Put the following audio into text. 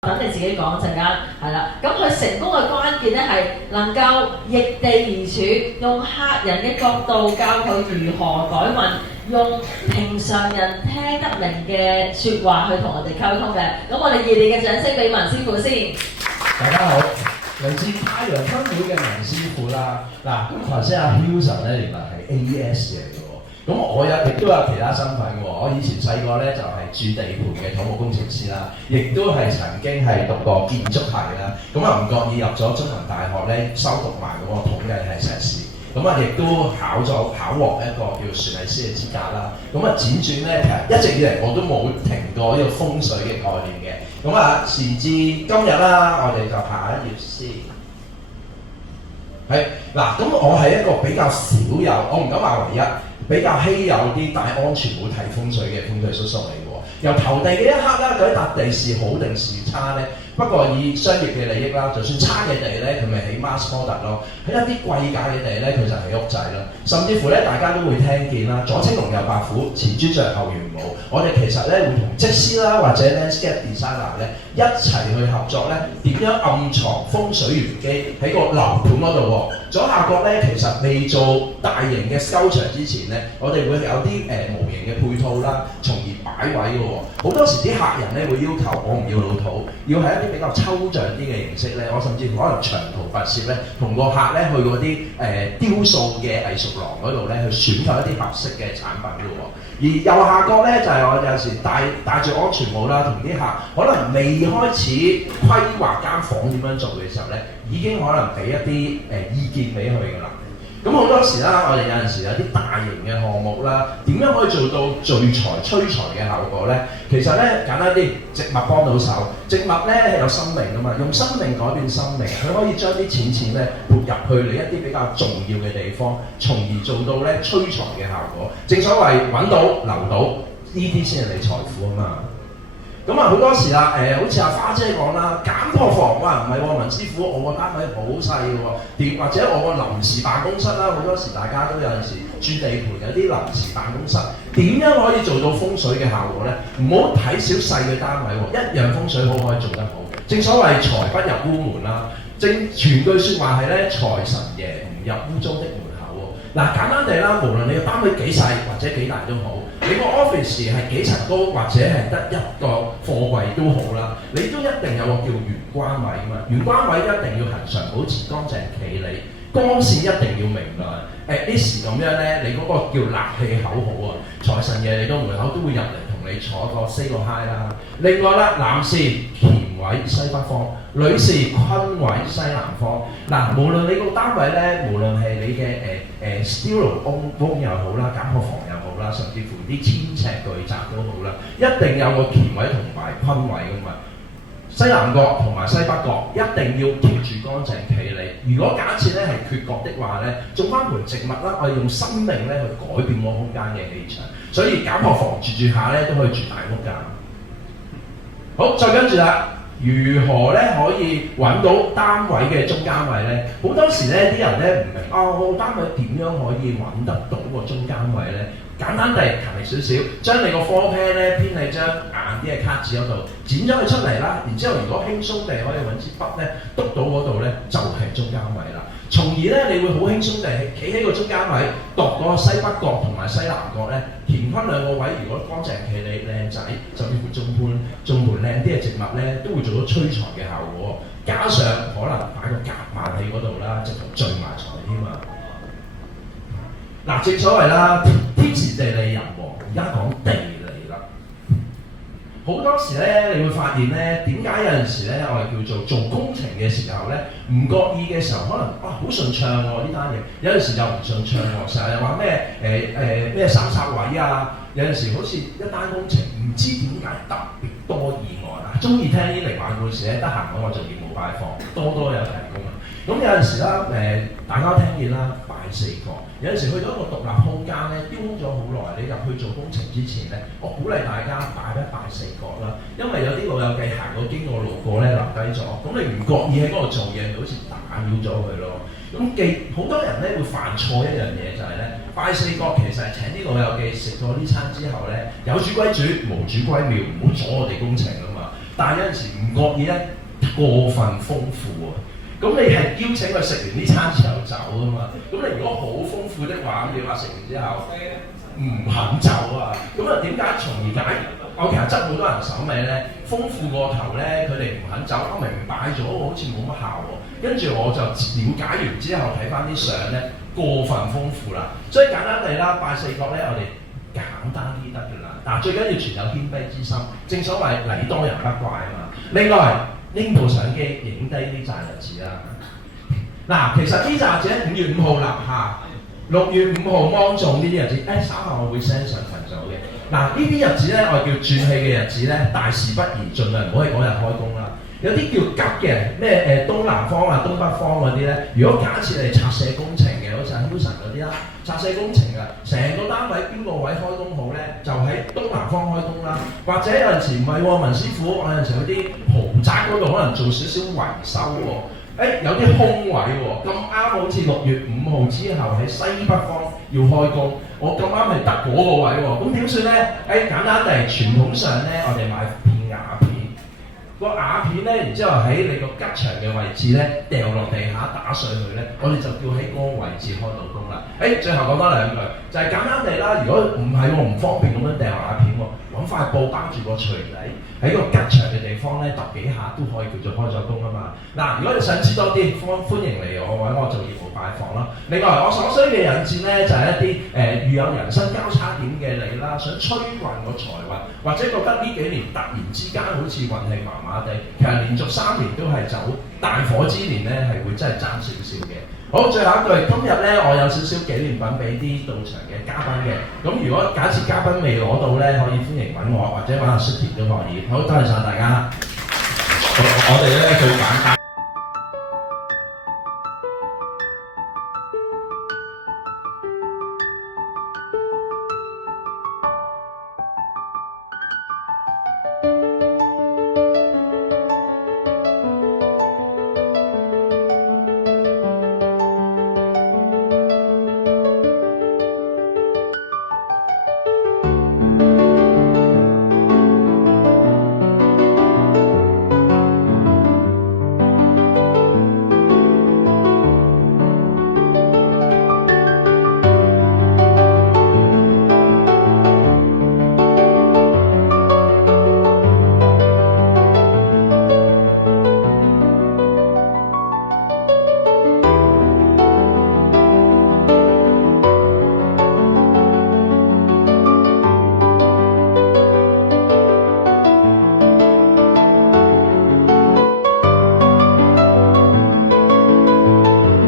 等你自己講陣間，係啦。咁佢成功嘅關鍵咧係能夠易地而處，用客人嘅角度教佢如何改問，用平常人聽得明嘅説話去同我哋溝通嘅。咁我哋熱烈嘅掌聲俾文師傅先。大家好，嚟自太陽分會嘅文師傅啦。嗱，咁頭先阿 Hilson 咧原來係 AES 嚟嘅喎，咁我亦都有其他身份嘅喎。我以前細個咧就係住地盤嘅土木工程師啦，亦都係曾經係讀過建築系啦。咁啊唔覺意入咗中文大學咧，修讀埋嗰個統計系碩士。咁啊，亦都考獲一個叫船藝師嘅資格啦。咁啊，輾轉咧，其實一直以嚟我都冇停過呢個風水嘅概念嘅。咁啊，時至今日啦，我哋就下一頁先。係嗱，咁我係一個比較少有，我唔敢話唯一，比較稀有啲，但係安全冇睇風水嘅風水叔叔嚟嘅喎。由投地嘅一刻啦，嗰啲笪地是好定是差咧？不過以商業嘅利益啦，就算差嘅地咧，佢咪起 mass product 咯；喺一啲貴價嘅地咧，佢就起屋仔啦。甚至乎咧，大家都會聽見啦，左青龍右白虎，前朱雀後玄武。我哋其實咧會同則師啦，或者 landscape designer 咧一齊去合作咧，點樣暗藏風水玄機喺個樓盤嗰度喎？左下角咧，其實未做大型嘅收場之前咧，我哋會有啲模型嘅配套啦，從而擺位嘅喎。好多時啲客人咧會要求我唔要老土，要係一啲比較抽象啲嘅形式咧，我甚至乎可能長途跋涉咧，同個客咧去嗰啲雕塑嘅藝術廊嗰度咧，去選購一啲合適嘅產品嘅喎。而右下角咧就係我有時帶住安全帽啦，同啲客可能未開始規劃間房點樣做嘅時候咧，已經可能俾一啲意見俾佢㗎啦。咁好多時啦，我哋有陣時有啲大型嘅項目啦，點樣可以做到聚財催財嘅效果咧？其實咧簡單啲，植物幫到手。植物咧係有生命㗎嘛，用生命改變生命，佢可以將啲錢咧撥入去你一啲比較重要嘅地方，從而做到咧催財嘅效果。正所謂揾到留到，呢啲先係你財富啊嘛。咁啊好多時啦，好似阿花姐講啦，減破房，哇唔係喎，文師傅，我個單位好細嘅喎，或者我個臨時辦公室啦，好多時大家都有陣時住地盤有啲臨時辦公室，點樣可以做到風水嘅效果咧？唔好睇小細嘅單位喎，一樣風水好可以做得好。正所謂財不入污門啦，全句説話係咧，財神爺唔入污糟的門口喎。嗱簡單地啦，無論你個單位幾細或者幾大都好。你個 office 係幾層高或者係得一個貨櫃都好啦，你都一定有個叫玄關位㗎嘛。玄關位一定要恆常保持乾淨企理，光線一定要明亮。at least 咁樣咧，你嗰個叫納氣口好啊，財神爺嚟到門口都會入嚟同你坐個 say 個 hi 啦。另外啦，男士乾位西北方，女士坤位西南方。嗱，無論你個單位咧，無論係你嘅studio 屋又好啦，減破房又好啦，甚至乎啲千尺巨宅都好啦，一定有個乾位同埋坤位㗎嘛。西南角同埋西北角一定要 keep 住乾淨企理。如果假設咧係缺角的話咧，種翻盆植物啦，我哋用生命咧去改變個空間嘅氣場。所以減破房住下咧都可以住大屋㗎。好，再跟住啦。如何咧可以揾到單位嘅中間位咧？好多時咧啲人咧唔明我單位點樣可以揾得到個中間位咧？簡單地勤力少少，將你個 floor plan 咧編喺張硬啲嘅卡紙嗰度，剪咗佢出嚟啦。然之後，如果輕鬆地可以揾支筆咧篤到嗰度咧，就係中間位啦。從而咧，你會好輕鬆地企喺個中間位，度嗰個西北角同埋西南角咧，填翻兩個位。如果乾淨企理靚仔，甚至乎種盤靚啲嘅植物咧，都會做到催財嘅效果。加上可能擺個夾萬喺嗰度啦，直頭聚埋財添啊！嗱，正所謂啦，天時地利人和，而家講地利啦。好多時咧，你會發現咧，點解有陣時咧，我哋叫做工程嘅時候咧，唔覺意嘅時候，可能好順暢喎呢單嘢，有陣時又唔順暢喎，成日又話咩三煞位啊，有陣時好似一單工程唔知點解特別多意外啦。中意聽啲靈幻故事咧，得閒咁我就業務拜訪，多有提供啊。咁有陣時啦，大家聽見啦，拜四角。有陣時去到一個獨立空間咧，丟空咗好耐，你入去做工程之前咧，我鼓勵大家拜一拜四角啦，因為有啲老友記行過經過路過咧留低咗，咁你唔覺意喺嗰度做嘢，好似打擾咗佢咯。咁好多人咧會犯錯一樣嘢就係咧，拜四角其實係請啲老友記食咗呢餐之後咧，有主歸主，無主歸廟，唔好阻我哋工程啊嘛。但係有陣時唔覺意咧過分豐富啊。咁你係邀請佢食完呢餐之後走啊嘛。咁你如果好豐富的話，你話食完之後唔肯走啊。咁啊點解？從而解我其實執好多人手尾咧，豐富過頭咧，佢哋唔肯走，我明明擺咗好似冇乜效喎。跟住我就了解完之後睇翻啲相咧，過分豐富啦。所以簡單地啦，拜四角咧，我哋簡單啲得㗎啦。嗱，最緊要存有謙卑之心，正所謂禮多人不怪啊嘛。另外拎部相機影低啲擇日子啦。嗱，其實呢擇日子5月5號立夏，6月5號芒種呢啲日子，稍後我會 send 上群組嘅。嗱，呢啲日子咧，我叫轉氣嘅日子咧，大事不宜，盡量唔好喺嗰日開工啦。有啲叫急嘅，咩東南方啊、東北方嗰啲咧，如果假設係拆卸工程嘅，好似係 Hilton 嗰啲啦，拆卸工程啊，成個單位邊個位開工好咧，就喺東南方開工啦。或者有陣時唔係喎，文師傅，我有陣時去啲豪宅嗰度可能做少少維修喎。有啲空位喎，咁啱好似6月5號之後喺西北方要開工，我咁啱係得嗰個位喎，咁點算咧？簡單地，傳統上咧，我哋買片瓦片，個瓦片咧，然之後喺你個吉祥嘅位置咧，掉落地下打碎佢咧，我哋就叫喺嗰個位置開到工啦。最後講多兩句，就係簡單地啦。如果唔係喎，唔方便咁樣掉瓦片喎，揾塊布包住個錘仔，喺個吉祥嘅地方咧，揼幾下都可以叫做開咗工啊嘛。嗱，如果你想知多啲，歡迎嚟我揾我做業務拜訪啦。另外，我所需嘅引薦咧，就係一啲遇有人生交叉點嘅你啦，想催運個財運，或者覺得呢幾年突然之間好似運氣麻麻地，其實連續3年都係走大火之年咧，係會真係爭少少嘅。好，最後一句，今日咧我有少少紀念品俾啲到場嘅嘉賓嘅，咁如果假設嘉賓未攞到咧，可以歡迎揾我，或者揾阿 Suki 都可以。好，多謝晒大家。我哋咧最簡單。